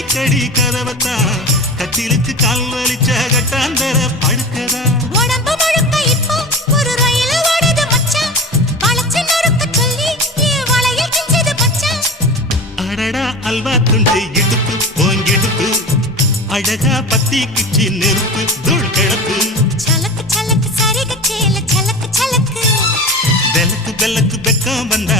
அடிக்கடி கதவத்தா கட்டிலுக்கு கால் வலிச்ச கட்டாந்தர படுக்கதா உடம்பு முழுக்க இப்போ ஒரு ரயில் ஓடுது மச்சான் வளைச்சு நறுக்க சொல்லி என் வளையல் கிஞ்சது மச்சான் அடடா அல்வா துண்டு இடுப்பு ஓங்கிடுப்பு அழகா பத்தி கிச்சி நெருப்பு தூள் கிளப்பு சலக்கு சலக்கு சரிக சேல சலக்கு சலக்கு வெலக்கு வெலக்கு வெக்கம் வந்தா